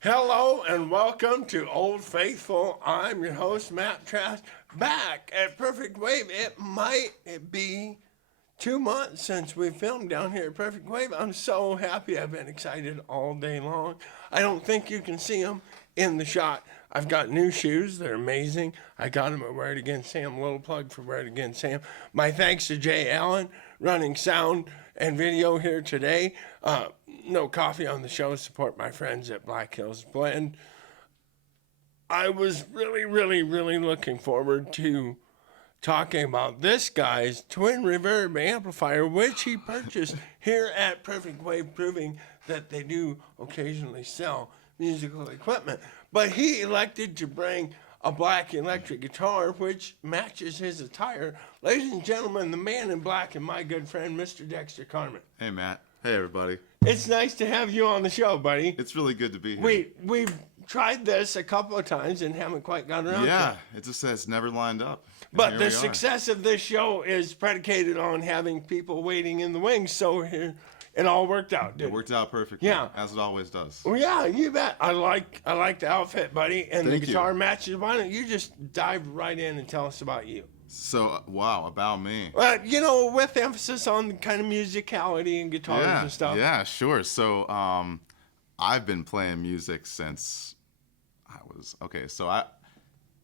Hello and welcome to Old Faithful. I'm your host, Matt Trask, back at Perfect Wave. It might be 2 months since we filmed down here at Perfect Wave. I'm so happy. I've been excited all day long. I don't think you can see them in the shot. I've got new shoes. They're amazing. I got them at Wear It Again Sam. Little plug for Wear It Again Sam. My thanks to Jay Allen, running sound and video here today. No coffee on the show. Support my friends at Black Hills Blend. I was really looking forward to talking about this guy's twin reverb amplifier, which he purchased here at Perfect Wave, proving that they do occasionally sell musical equipment. But he elected to bring a black electric guitar, which matches his attire. Ladies and gentlemen, the man in black and my good friend, Mr. Dexter Carmen. Hey, Matt. Hey, everybody. It's nice to have you on the show, buddy. It's really good to be here. We've tried this a couple of times and haven't quite gotten around to it. Yeah, it just says never lined up. But the success of this show is predicated on having people waiting in the wings, so here it all worked out, dude. It worked out perfectly, Yeah. as it always does. Well, yeah, you bet. I like the outfit, buddy, and Thank the guitar matches. Why don't you just dive right in and tell us about you? So, wow, about me. With emphasis on the kind of musicality and guitars and stuff. Yeah, sure. So, I've been playing music since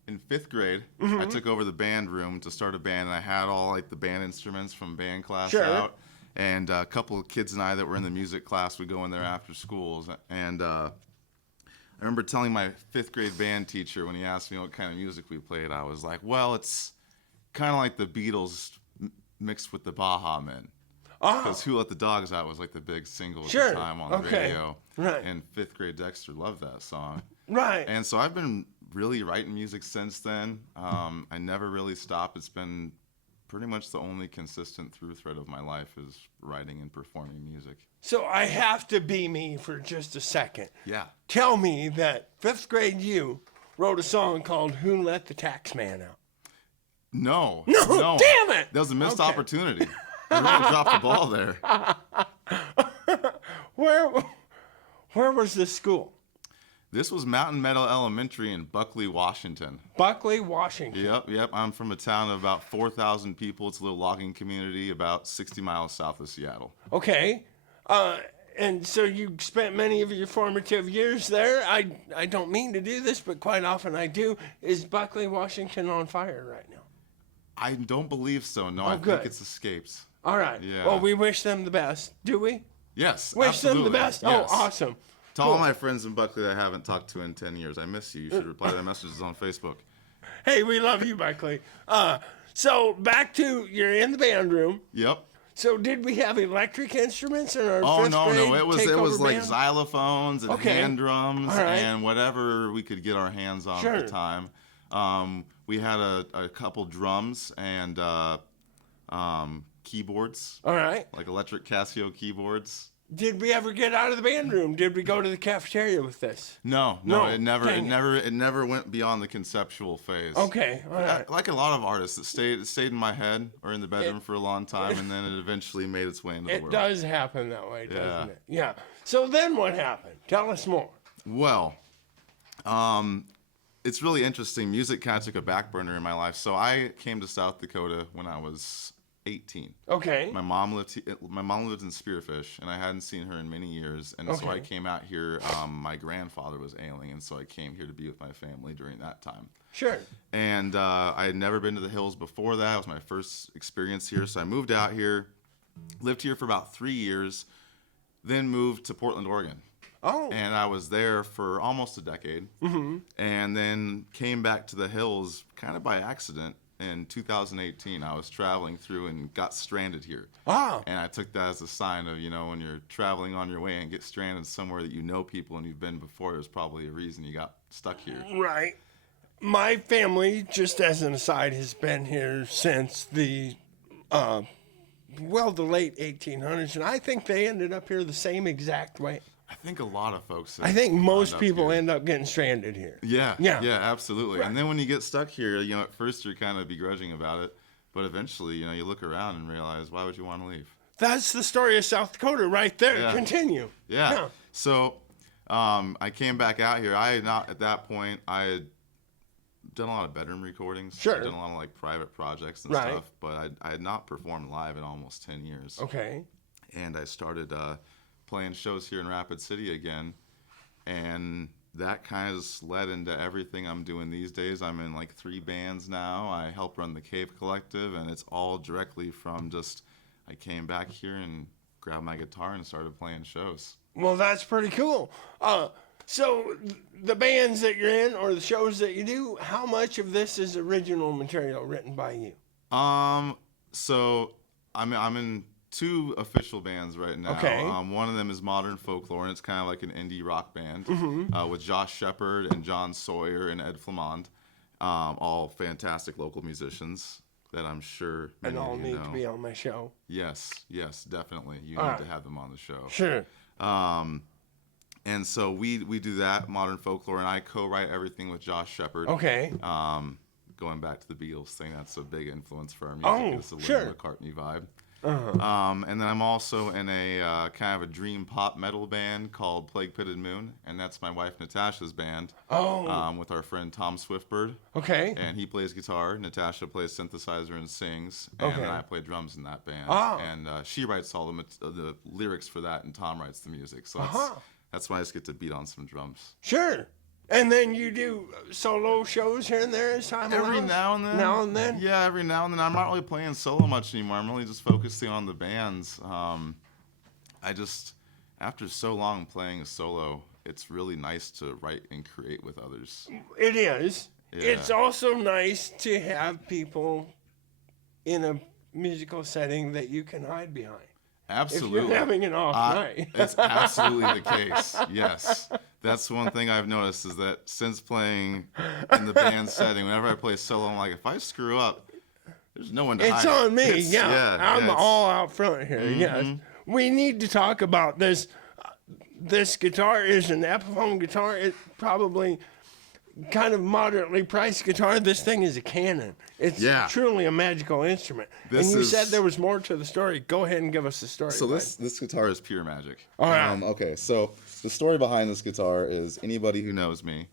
in 5th grade, I took over the band room to start a band, and I had all the band instruments from band class out. And a couple of kids and I that were in the music class would go in there after schools. And I remember telling my 5th grade band teacher when he asked me what kind of music we played, I was like, well, it's kind of like the Beatles mixed with the Baja Men. Because Who Let the Dogs Out was like the big single at the time on the radio. Right. And 5th grade Dexter loved that song. Right. And so I've been really writing music since then. I never really stopped. It's been pretty much the only consistent through thread of my life is writing and performing music. So I have to be me for just a second. Yeah. Tell me that 5th grade you wrote a song called Who Let the Tax Man Out? No. Damn it! That was a missed opportunity. I really dropped the ball there. Where was this school? This was Mountain Meadow Elementary in Buckley, Washington. Buckley, Washington. Yep. I'm from a town of about 4,000 people. It's a little logging community about 60 miles south of Seattle. Okay. And so you spent many of your formative years there. I don't mean to do this, but quite often I do. Is Buckley, Washington on fire right now? I don't believe so. No, I good. think it's escaped. All right. Yeah. Well, we wish them the best. Do we? Yes, Wish absolutely. them the best? Yes. Oh, awesome. To all my friends in Buckley that I haven't talked to in 10 years, I miss you. You should reply to my messages on Facebook. Hey, we love you, Buckley. So back to, you're in the band room. Yep. So did we have electric instruments in our Oh, fifth grade no. It was like band? xylophones and hand drums right. and whatever we could get our hands on at the time. We had a couple drums and keyboards. All right. Like electric Casio keyboards. Did we ever get out of the band room? Did we go to the cafeteria with this? No. It Dang never went beyond the conceptual phase. Okay, all right. Like a lot of artists, it stayed in my head or in the bedroom for a long time, and then it eventually made its way into the world. It does happen that way, doesn't it? Yeah. So then what happened? Tell us more. Well, it's really interesting. Music kind of took a back burner in my life. So I came to South Dakota when I was 18. Okay. My mom lived in Spearfish, and I hadn't seen her in many years. And so I came out here. My grandfather was ailing, and so I came here to be with my family during that time. Sure. And I had never been to the hills before that. It was my first experience here. So I moved out here, lived here for about 3 years, then moved to Portland, Oregon. Oh. And I was there for almost a decade. Mm-hmm. And then came back to the hills kind of by accident. In 2018, I was traveling through and got stranded here. Oh. And I took that as a sign of, when you're traveling on your way and get stranded somewhere that you know people and you've been before, there's probably a reason you got stuck here. Right. My family, just as an aside, has been here since the late 1800s, and I think they ended up here the same exact way. I think a lot of folks. I think most people end up getting stranded here. Yeah, absolutely. Right. And then when you get stuck here, at first you're kind of begrudging about it, but eventually, you look around and realize, why would you want to leave? That's the story of South Dakota right there. Yeah. Continue. Yeah. So I came back out here. I had not, at that point, I had done a lot of bedroom recordings. Sure. I'd done a lot of like private projects and Right. stuff, but I had not performed live in almost 10 years. Okay. And I started playing shows here in Rapid City again, and that kind of led into everything I'm doing these days. I'm in like 3 bands now. I help run the Cave Collective, and it's all directly from just I came back here and grabbed my guitar and started playing shows. Well, that's pretty cool. So the bands that you're in or the shows that you do, how much of this is original material written by you? So I'm in 2 official bands right now. Okay. One of them is Modern Folklore, and it's kind of like an indie rock band with Josh Shepard and John Sawyer and Ed Flamond, all fantastic local musicians that I'm sure many And all of you need know. to be on my show. Yes, definitely. You All need right. to have them on the show. Sure. And so we do that, Modern Folklore, and I co-write everything with Josh Shepard. Okay. Going back to the Beatles thing, that's a big influence for our music. Oh, It's a sure. Lennon McCartney vibe. And then I'm also in a kind of a dream pop metal band called Plague Pitted Moon, and that's my wife Natasha's band. With our friend Tom Swiftbird. Okay. And he plays guitar. Natasha plays synthesizer and sings. And Okay. I play drums in that band. Ah. And she writes all the lyrics for that, and Tom writes the music. So that's why I just get to beat on some drums. Sure. And then you do solo shows here and there as time Every allows? now and then. Now and then? Yeah, every now and then. I'm not really playing solo much anymore. I'm really just focusing on the bands. I just, after so long playing a solo, it's really nice to write and create with others. It is. Yeah. It's also nice to have people in a musical setting that you can hide behind. Absolutely. If you're having an off night. It's absolutely the case. Yes. That's one thing I've noticed is that since playing in the band setting, whenever I play solo, I'm like, if I screw up, there's no one to hide. It's on me. It's- I'm it's- all out front here. Yes. We need to talk about this. This guitar is an Epiphone guitar. It's probably kind of moderately priced guitar. This thing is a cannon. It's Yeah. truly a magical instrument. This and you is- said there was more to the story. Go ahead and give us the story. So bud. this guitar is pure magic. All right. Okay, so the story behind this guitar is anybody who knows me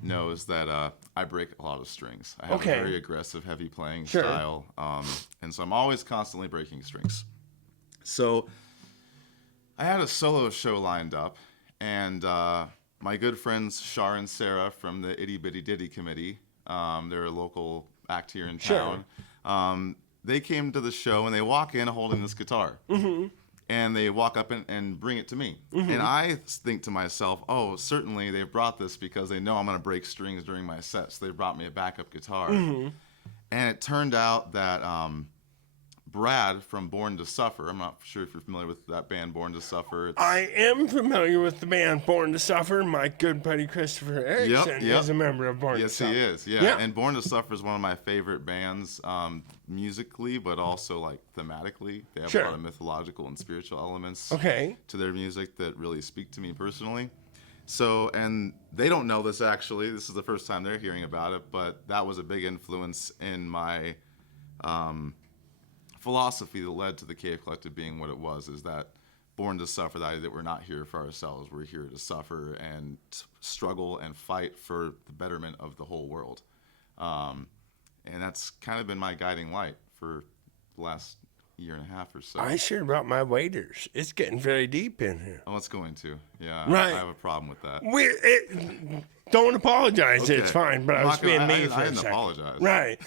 knows that I break a lot of strings. I have Okay. a very aggressive, heavy playing Sure. style, and so I'm always constantly breaking strings. So I had a solo show lined up, and my good friends Shar and Sarah from the Itty Bitty Ditty Committee, they're a local act here in Sure. town. They came to the show and they walk in holding this guitar. And they walk up and bring it to me. And I think to myself, oh, certainly they've brought this because they know I'm going to break strings during my sets. So they brought me a backup guitar. And it turned out that Brad from Born to Suffer, I'm not sure if you're familiar with that band, Born to Suffer. I am familiar with the band Born to Suffer. My good buddy Christopher Erickson Yep. is a member of Born to Yes, Suffer. he is. Yeah. Yeah. And Born to Suffer is one of my favorite bands musically, but also like thematically. They have Sure. a lot of mythological and spiritual elements Okay. to their music that really speak to me personally. So, and they don't know this actually. This is the first time they're hearing about it, but that was a big influence in my philosophy that led to the Cave Collective being what it was, is that Born to Suffer, the idea that we're not here for ourselves, we're here to suffer and struggle and fight for the betterment of the whole world. And that's kind of been my guiding light for the last year and a half or so. I sure brought my waders. It's getting very deep in here. Oh, it's going to. Yeah, Right. I have a problem with that. Don't apologize. Okay. It's fine. But I I'm was not gonna- being mean I for a didn't second. apologize. Right.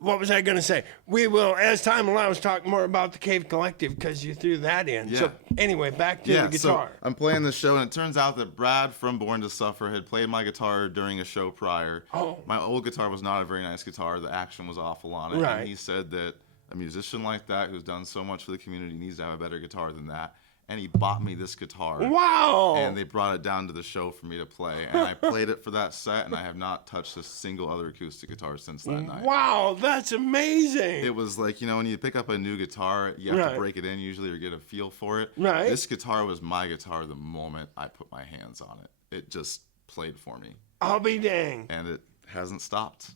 What was I going to say? We will, as time allows, talk more about the Cave Collective because you threw that in. So Yeah. anyway, back to the guitar. So I'm playing the show, and it turns out that Brad from Born to Suffer had played my guitar during a show prior. Oh. My old guitar was not a very nice guitar. The action was awful on it. Right. And he said that a musician like that who's done so much for the community needs to have a better guitar than that. And he bought me this guitar. Wow. And they brought it down to the show for me to play. And I played it for that set, and I have not touched a single other acoustic guitar since that night. Wow, that's amazing. It was like, when you pick up a new guitar, you have Right. to break it in usually or get a feel for it. Right. This guitar was my guitar the moment I put my hands on it. It just played for me, I'll be dang. and it hasn't stopped.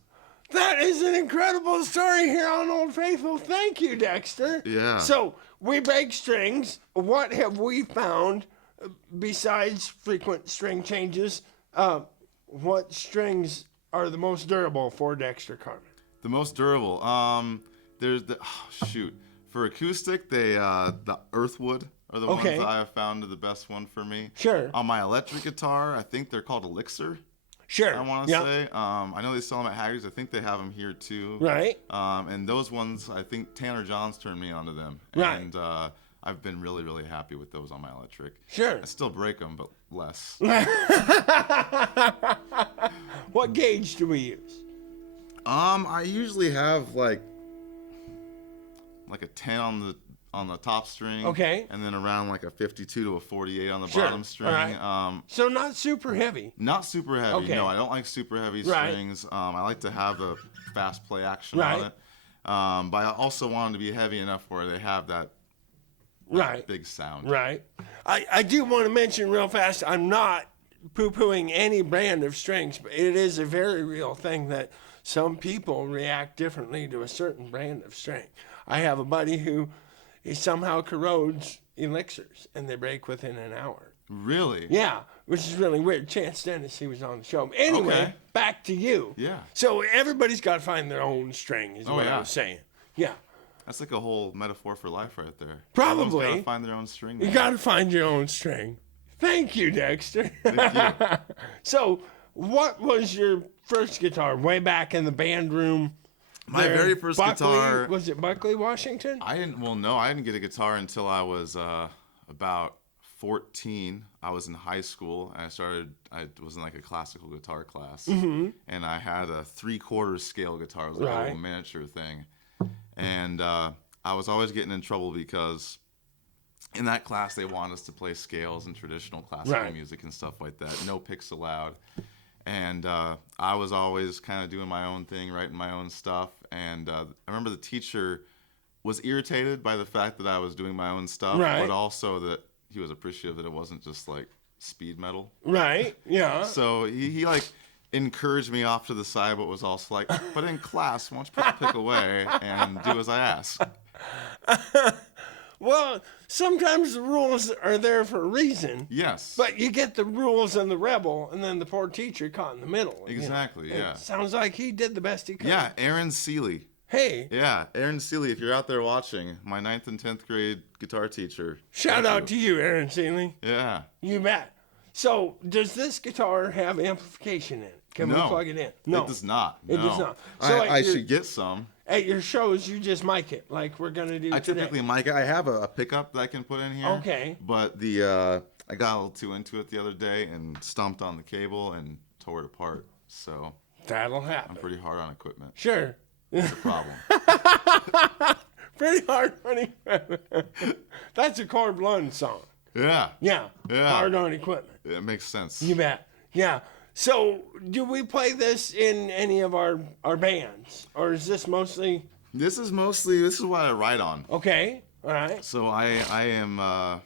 That is an incredible story here on Old Faithful. Thank you, Dexter. Yeah. So we break strings. What have we found besides frequent string changes, what strings are the most durable for Dexter, Carmen? The most durable. There's for acoustic, the Earthwood are the ones that I have found are the best one for me. Sure. On my electric guitar, I think they're called Elixir. Sure. I want to say. I know they sell them at Haggard's. I think they have them here too. Right. And those ones, I think Tanner Johns turned me onto them. Right. And I've been really, really happy with those on my electric. Sure. I still break them, but less. What gauge do we use? I usually have like a 10 on the top string. Okay. And then around like a 52 to a 48 on the Sure. bottom string. All right. So not super heavy. Not super heavy. Okay. No, I don't like super heavy Right. strings. I like to have the fast play action Right. on it. But I also want them to be heavy enough where they have that Right. big sound. Right. I do want to mention real fast, I'm not poo-pooing any brand of strings, but it is a very real thing that some people react differently to a certain brand of string. I have a buddy who he somehow corrodes elixirs, and they break within an hour. Really? Yeah, which is really weird. Chance Dennis, he was on the show. Anyway, Okay. back to you. Yeah. So everybody's got to find their own string, is what I yeah. was saying. Yeah. That's like a whole metaphor for life right there. Probably. Everyone's gotta find their own string. You got to find your own string. Thank you, Dexter. Thank you. So, what was your first guitar way back in the band room? My there? very first Buckley, guitar. Was it Buckley, Washington? I didn't get a guitar until I was about 14. I was in high school, and I was in like a classical guitar class, and I had a 3/4 scale guitar. It was like a Right. little miniature thing, and I was always getting in trouble because in that class they wanted us to play scales and traditional classical Right. music and stuff like that. No picks allowed. And I was always kind of doing my own thing, writing my own stuff. And I remember the teacher was irritated by the fact that I was doing my own stuff, Right. but also that he was appreciative that it wasn't just like speed metal. Right, yeah. So he like encouraged me off to the side, but was also like, but in class, why don't you put the pick away and do as I ask? Well, sometimes the rules are there for a reason. Yes. But you get the rules and the rebel, and then the poor teacher caught in the middle. Exactly, You know? yeah. It sounds like he did the best he could. Yeah, Aaron Seeley. Hey, Yeah, Aaron Seeley, if you're out there watching, my 9th and 10th grade guitar teacher. shout out to you, Aaron Seeley. Yeah. You bet. So, does this guitar have amplification in it? Can we No. plug it in? No. It does not. It no. does not. So I at your- should get some. At your shows, you just mic it like we're going to do I today. typically mic it. I have a pickup that I can put in here. Okay. But I got a little too into it the other day and stomped on the cable and tore it apart. So That'll happen. I'm pretty hard on equipment. Sure. It's a problem. Pretty hard on equipment. That's a Corb Lund song. Yeah. Yeah. Yeah. Hard on equipment. It makes sense. You bet. Yeah. So, do we play this in any of our bands? Or is this mostly... This is what I write on. Okay. All right. So I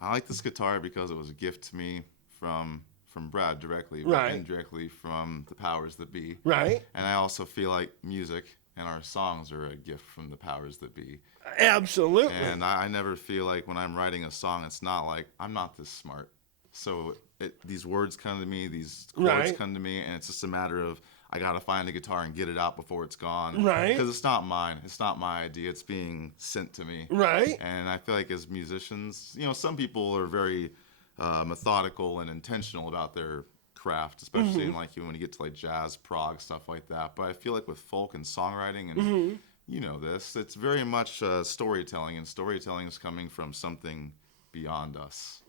like this guitar because it was a gift to me from Brad directly, but Right. indirectly from the powers that be. Right. And I also feel like music and our songs are a gift from the powers that be. Absolutely. And I never feel like when I'm writing a song, it's not like I'm not this smart. So these words come to me, these chords Right. come to me, and it's just a matter of I gotta find a guitar and get it out before it's gone. Right. Because it's not mine. It's not my idea. It's being sent to me. Right. And I feel like as musicians, some people are very methodical and intentional about their craft, especially in like when you get to like jazz, prog, stuff like that. But I feel like with folk and songwriting, and you know this, it's very much storytelling, and storytelling is coming from something beyond us.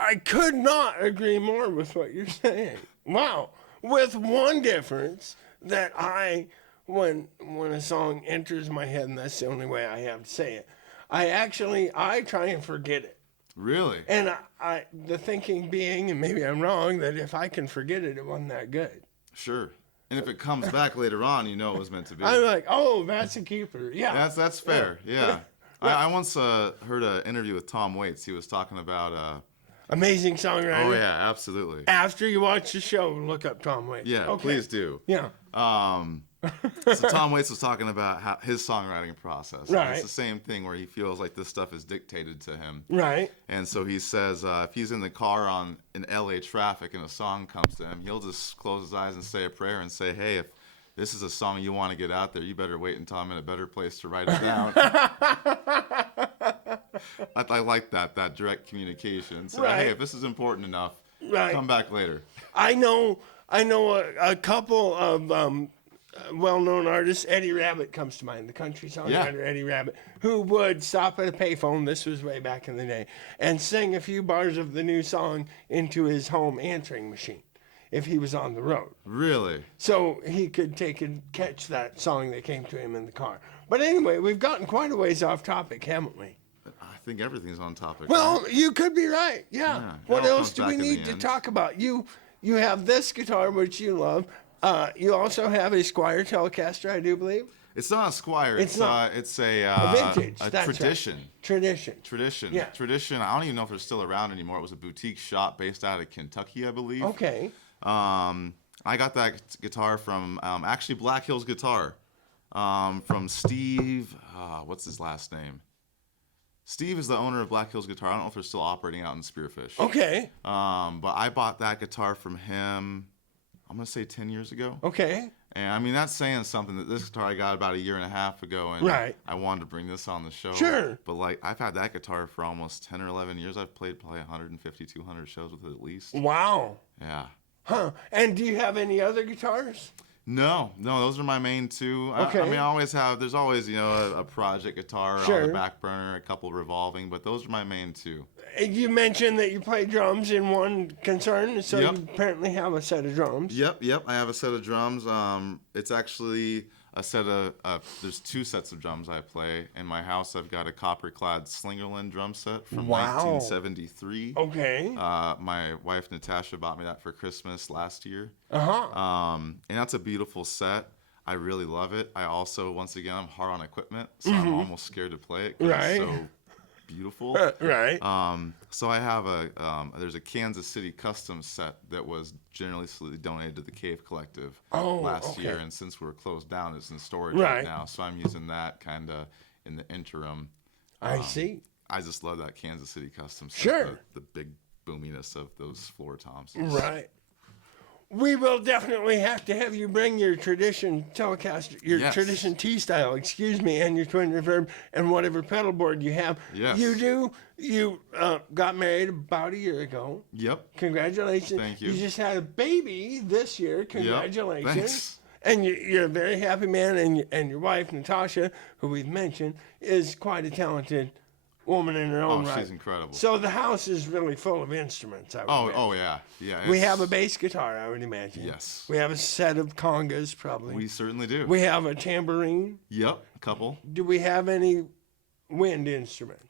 I could not agree more with what you're saying. Wow. With one difference that when a song enters my head, and that's the only way I have to say it, I try and forget it. Really? And the thinking being, and maybe I'm wrong, that if I can forget it, it wasn't that good. Sure. And if it comes back later on, you know it was meant to be. I'm like, oh, that's a keeper. Yeah. That's fair. Yeah. I once heard an interview with Tom Waits. He was talking about. Amazing songwriter. Oh yeah, absolutely. After you watch the show, look up Tom Waits. Yeah, Okay. please do. Yeah. So Tom Waits was talking about his songwriting process. Right. It's the same thing where he feels like this stuff is dictated to him. Right. And so he says if he's in the car in LA traffic and a song comes to him, he'll just close his eyes and say a prayer and say, hey, if this is a song you want to get out there, you better wait until I'm in a better place to write it down. I like that direct communication. So, Right. hey, if this is important enough, Right. come back later. I know a couple of well-known artists. Eddie Rabbitt comes to mind, the country songwriter Eddie Rabbitt, who would stop at a payphone, this was way back in the day, and sing a few bars of the new song into his home answering machine if he was on the road. Really? So he could take and catch that song that came to him in the car. But anyway, we've gotten quite a ways off topic, haven't we? I think everything's on topic. Well, right? you could be right. Yeah. Yeah, What it all else comes do we back in the need to end. talk about? You have this guitar, which you love. You also have a Squier Telecaster, I do believe. It's not a Squier. It's not. It's A vintage. a That's tradition. Right. Tradition. Tradition. Yeah. Tradition. I don't even know if they're still around anymore. It was a boutique shop based out of Kentucky, I believe. Okay. I got that guitar from actually Black Hills Guitar, from Steve. What's his last name? Steve is the owner of Black Hills Guitar. I don't know if they're still operating out in Spearfish. Okay. But I bought that guitar from him, I'm going to say 10 years ago. Okay. And I mean, that's saying something that this guitar I got about a year and a half ago. And Right. I wanted to bring this on the show. Sure. But like, I've had that guitar for almost 10 or 11 years. I've played probably 150, 200 shows with it at least. Wow. Yeah. Huh. And do you have any other guitars? No, those are my main two. Okay. I mean, there's always, a project guitar Sure. on the back burner, a couple revolving, but those are my main two. You mentioned that you play drums in one concern, so Yep. you apparently have a set of drums. Yep. I have a set of drums. It's actually a set of, there's two sets of drums I play. In my house, I've got a copper-clad Slingerland drum set from Wow. 1973. Okay. My wife, Natasha, bought me that for Christmas last year. Uh-huh. And that's a beautiful set. I really love it. I also, once again, I'm hard on equipment, so I'm almost scared to play it because Right. it's so beautiful. Right. So I have there's a Kansas City custom set that was generously donated to the Cave Collective last okay. year, and since we're closed down, it's in storage Right. right now. So I'm using that kind of in the interim. I see. I just love that Kansas City custom set. Sure. The big boominess of those floor toms. Right. We will definitely have to have you bring your tradition Telecaster, your Yes. tradition T-style, and your twin reverb and whatever pedal board you have. Yes. You got married about a year ago. Yep. Congratulations. Thank you. You just had a baby this year. Congratulations. Thanks. And you're a very happy man, and your wife, Natasha, who we've mentioned, is quite a talented woman in her own right. She's incredible. So the house is really full of instruments, I would imagine. Oh yeah. We have a bass guitar, I would imagine. Yes. We have a set of congas, probably. We certainly do. We have a tambourine. Yep, a couple. Do we have any wind instruments?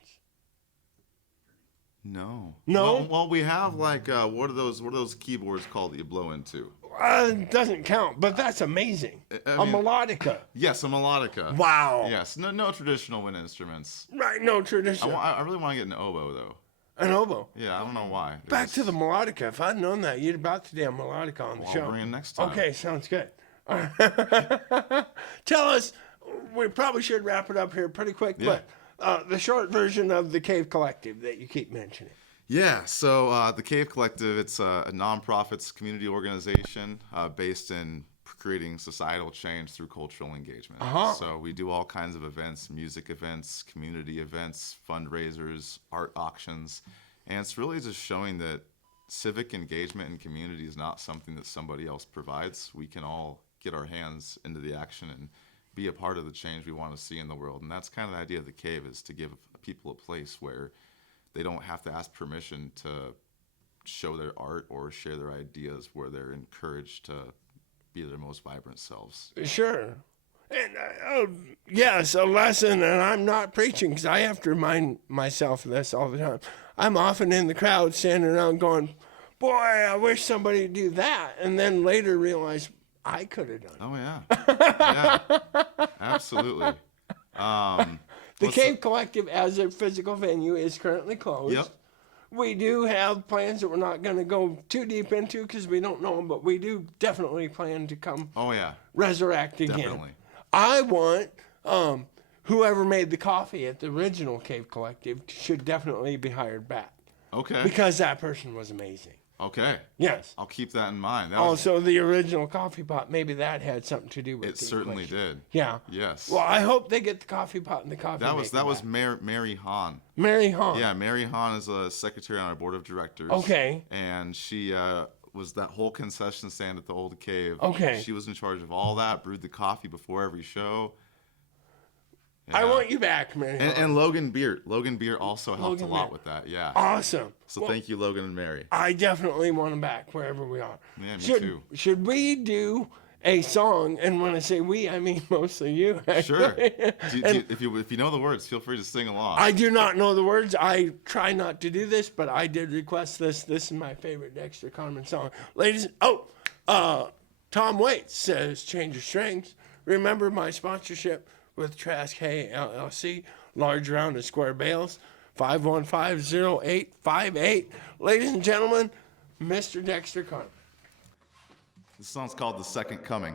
No. No? Well, we have like what are those keyboards called that you blow into? It doesn't count, but that's amazing. I mean- a melodica. Yes, a melodica. Wow. Yes, no traditional wind instruments. Right, no tradition. I really want to get an oboe though. An oboe. Yeah, I don't know why. Back to the melodica. If I'd known that, you'd about the damn melodica on the I'll show. bring it next time. Okay, sounds good. Tell us, we probably should wrap it up here pretty quick, Yeah. but the short version of the Cave Collective that you keep mentioning. Yeah, so the Cave Collective, it's a nonprofits community organization based in creating societal change through cultural engagement. Uh-huh. So we do all kinds of events, music events, community events, fundraisers, art auctions, and it's really just showing that civic engagement in community is not something that somebody else provides. We can all get our hands into the action and be a part of the change we want to see in the world. And that's kind of the idea of the Cave, is to give people a place where they don't have to ask permission to show their art or share their ideas, where they're encouraged to be their most vibrant selves. Sure. And yes, a lesson, and I'm not preaching because I have to remind myself of this all the time. I'm often in the crowd standing around going, boy, I wish somebody would do that. And then later realize I could have done it. Oh, yeah. Yeah, absolutely. The Cave Collective, as a physical venue, is currently closed. Yep. We do have plans that we're not going to go too deep into because we don't know them, but we do definitely plan to come Oh yeah, resurrect again. definitely. I want whoever made the coffee at the original Cave Collective should definitely be hired back Okay. because that person was amazing. Okay. Yes. I'll keep that in mind. That was, Also, the original coffee pot, maybe that had something to do with it the certainly equation. did. Yeah. Yes. Well, I hope they get the coffee pot and the coffee that was maker back. Mary Hahn. Mary Hahn. Yeah, Mary Hahn is a secretary on our board of directors. Okay. And she was that whole concession stand at the old cave. Okay. She was in charge of all that, brewed the coffee before every show. I Yeah. want you back, Mary Hahn. And Logan Beard. Logan Beard also helped Logan a lot Beard. with that. Yeah. Awesome. So Well, thank you, Logan and Mary. I definitely want them back wherever we are. Yeah, me should, too. Should we do a song? And when I say we, I mean mostly you. Sure. And if you know the words, feel free to sing along. I do not know the words. I try not to do this, but I did request this. This is my favorite Dexter Carmen song. Ladies, Tom Waits says, change your strings. Remember my sponsorship with Trask-Dexter LLC, large round of square bales, 515-0858. Ladies and gentlemen, Mr. Dexter Carmen. This song's called The Second Coming.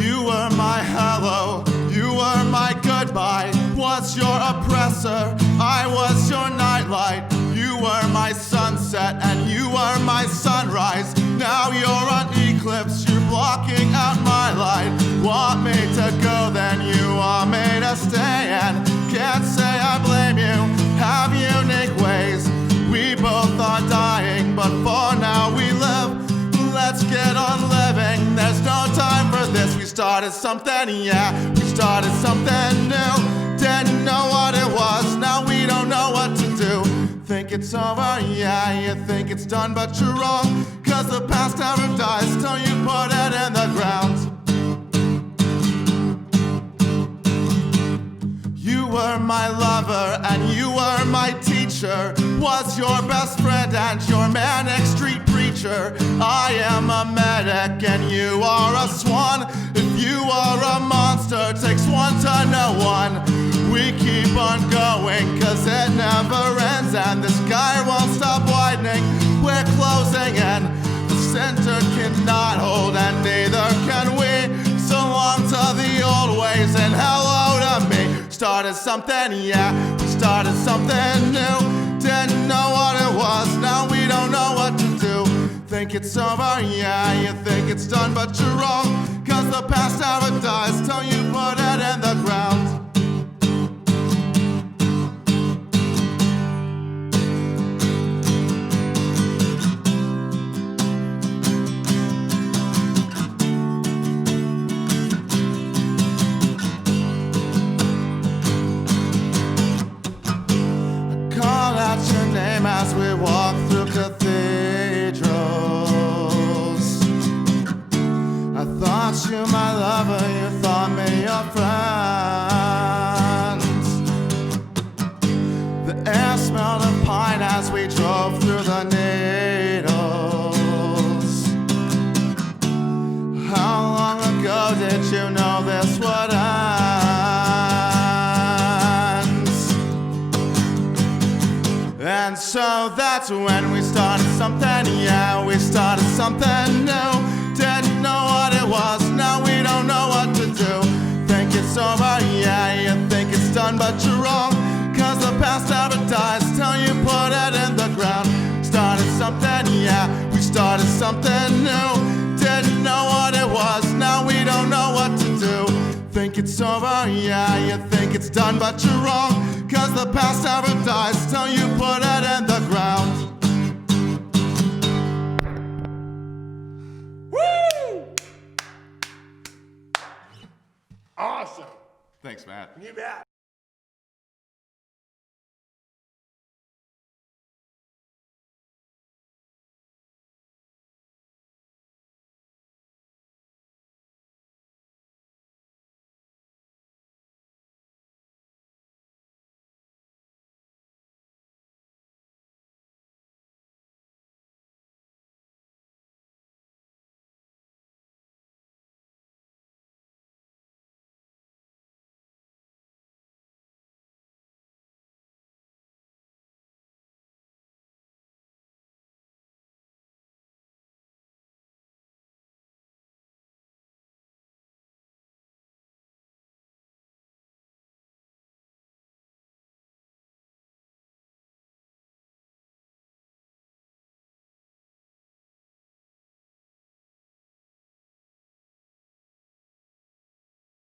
You were my hello, you were my goodbye. Was your oppressor, I was your nightlight. You were my sunset and you were my sunrise. Now you're on eclipse, you're blocking out my light. Want me to go, then you want me to stay. And can't say I blame you, have unique ways. We both are dying, but for now we live. Let's get on living, there's no time for this. We started something, yeah, we started something new. Didn't know what it was, now we don't know what to do. Think it's over, yeah, you think it's done, but you're wrong. Cause the past never dies till you put it in the ground. You were my lover and you were my teacher. Was your best friend and your manic street preacher. I am a medic and you are a swan. If you are a monster, it takes one to know one. We keep on going cause it never ends. And the sky won't stop widening, we're closing in. The center cannot hold and neither can we. So long to the old ways and hello to me. Started something, yeah, we started something new. Didn't know what it was, now we don't know what to do. Think it's over, yeah, you think it's done, but you're wrong. Cause the past never dies till you put it in the ground. As we walk through cathedrals, I thought you my lover, you thought me your friend. The air smelled of pine as we drove through the needles. How long ago did you know this would end? And so that's when we started something, yeah, we started something new. Didn't know what it was, now we don't know what to do. Think it's over, yeah, you think it's done, but you're wrong. Cause the past never dies till you put it in the ground. Started something, yeah, we started something new. Didn't know what it was, now we don't know what to do. Think it's over, yeah, you think it's done, but you're wrong. Cause the past never dies